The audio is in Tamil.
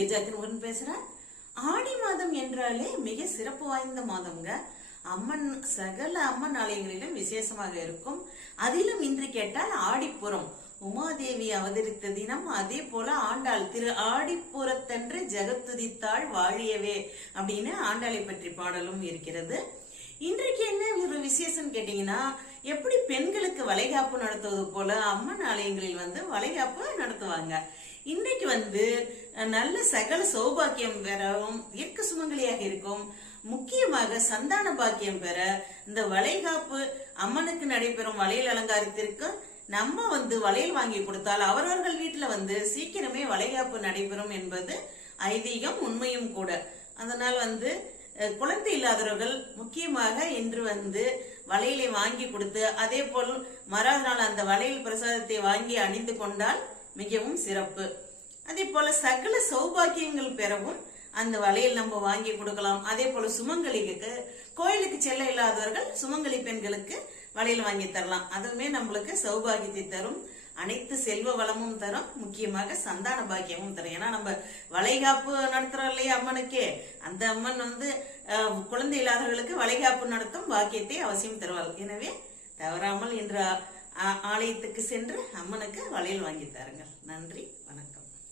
கெஜாத்தின் பேசுறேன். ஆடி மாதம் என்றாலே மிக சிறப்பு வாய்ந்த மாதம்ங்க. அம்மன் சகல அம்மன் ஆலயங்களிலும் விசேஷமாக இருக்கும். அதிலும் இன்று கேட்டால் ஆடிப்புறம் உமாதேவி அவதரித்த தினம். அதே போல ஆண்டாள் திரு ஆடிப்புறத்தன்று ஜெகத்துதித்தாள் வாழியவே அப்படின்னு ஆண்டாளை பற்றி பாடலும் இருக்கிறது. இன்றைக்கு என்ன ஒரு விசேஷம் கேட்டீங்கன்னா, எப்படி பெண்களுக்கு வளைகாப்பு நடத்துவது போல அம்மன் ஆலயங்களில் வளைகாப்பு நடத்துவாங்க. இன்றைக்கு நல்ல சகல சௌபாக்கியம் பெறவும் தீர்க்க சுமங்கலியாக இருக்கும். முக்கியமாக சந்தான பாக்கியம் பெற இந்த வளைகாப்பு அம்மனுக்கு நடைபெறும் வளையல் அலங்காரத்திற்கு நம்ம வளையல் வாங்கி கொடுத்தால் அவரவர்கள் வீட்டுல சீக்கிரமே வளைகாப்பு நடைபெறும் என்பது ஐதீகம், உண்மையும் கூட. அதனால் குழந்தை இல்லாதவர்கள் முக்கியமாக இன்று வளையலை வாங்கி கொடுத்து அதே போல் மறாத நாள் அந்த வளையல் பிரசாதத்தை வாங்கி அணிந்து கொண்டால் மிகவும் சிறப்பு. அதே போல சகல சௌபாக்கியங்கள் பெறவும் அந்த வளையல் நம்ம வாங்கி கொடுக்கலாம். அதே போல சுமங்கலிக்கு கோயிலுக்கு செல்ல இல்லாதவர்கள் சுமங்கலி பெண்களுக்கு வளையல் வாங்கி தரலாம். அதுவுமே நம்மளுக்கு சௌபாகியத்தை தரும், அனைத்து செல்வ வளமும் தரும், முக்கியமாக சந்தான பாக்கியமும் தரும். ஏன்னா நம்ம வளைகாப்பு நடத்துறோம் இல்லையா அம்மனுக்கே, அந்த அம்மன் குழந்தை இல்லாதவர்களுக்கு வளைகாப்பு நடத்தும் பாக்கியத்தை அவசியம் தருவாள். எனவே தவறாமல் இன்று ஆலயத்துக்கு சென்று அம்மனுக்கு வளையல் வாங்கி தாருங்கள். நன்றி, வணக்கம்.